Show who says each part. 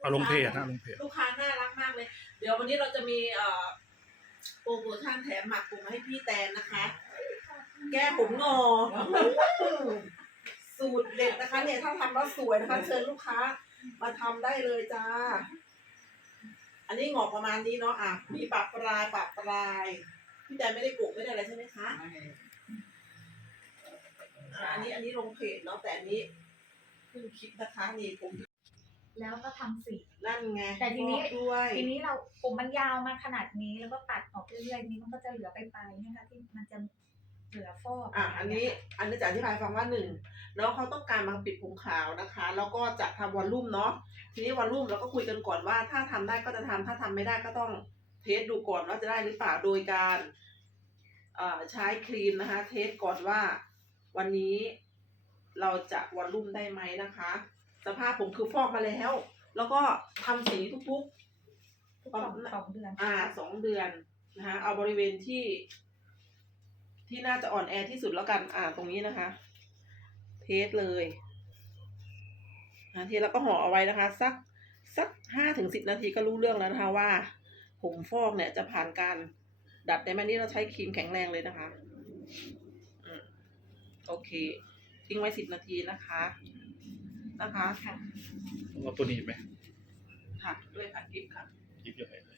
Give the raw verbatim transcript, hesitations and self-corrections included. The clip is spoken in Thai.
Speaker 1: เอาลงเพจนะลงเพจ
Speaker 2: ลูกค้าน่ารักมากเลย เดี๋ยววันนี้เราจะมีเอ่อโปรโมชั่นแถมหมักผมมาให้พี่แตนนะคะ แก้ผมงอสูตรเด็ดนะคะเนี่ยถ้าทำแล้วสวยนะคะเชิญลูกค้ามาทำได้เลยจ้า อันนี้งอกประมาณนี้เนาะอ่ะมีปากปลายปากปลายพี่แตนไม่ได้โกะไม่ได้อะไรใช่ไหมคะอ่ะอันนี้อันนี้ลงเพจเนาะแต่อันนี้เพิ่งคิดนะคะนี่ผม
Speaker 3: แล้วก็ทำสี
Speaker 2: นั่นไง
Speaker 3: แต่ทีนี้
Speaker 2: ด้วย
Speaker 3: ทีนี้เราผมมันยาวมาขนาดนี้แล้วก็ตัดออกเรื่อยๆนี้มันก็จะเหลือไปไปนะคะที่มันจะเหลือฟอก
Speaker 2: อ่ะอันนี้อันนี้จะอธิบายฟังว่าหนึ่งน้องเขาต้องการมาปิดผมขาวนะคะ แล้วก็จะทำวอลลุ่มเนาะทีนี้วอลลุ่มเราก็คุยกันก่อนว่าถ้าทำได้ก็จะทำถ้าทำไม่ได้ก็ต้องเทสดูก่อนว่าจะได้หรือเปล่าโดยการใช้ครีมนะคะเทสก่อนว่าวันนี้เราจะวอลลุ่มได้ไหมนะคะสภาพผมคือฟอกมาแล้วแล้วก็ทำสีทุกๆ
Speaker 3: สองสองเดือน
Speaker 2: อ่าสองเดือนนะคะเอาบริเวณที่ที่น่าจะอ่อนแอที่สุดแล้วกันอ่าตรงนี้นะคะเทสเลยนะเทสแล้วก็ห่อเอาไว้นะคะสักสักห้าถึงสิบนาทีก็รู้เรื่องแล้วนะคะว่าผมฟอกเนี่ยจะผ่านการดัดได้ไหมนี่เราใช้ครีมแข็งแรงเลยนะคะอืมโอเคทิ้งไว้สิบนาทีนะคะนะคะ
Speaker 3: ค่ะ
Speaker 1: เอาตัวหนีบไหม
Speaker 2: ค่ะด้วยค่ะกิ๊บค่ะ
Speaker 1: หยิบยังไง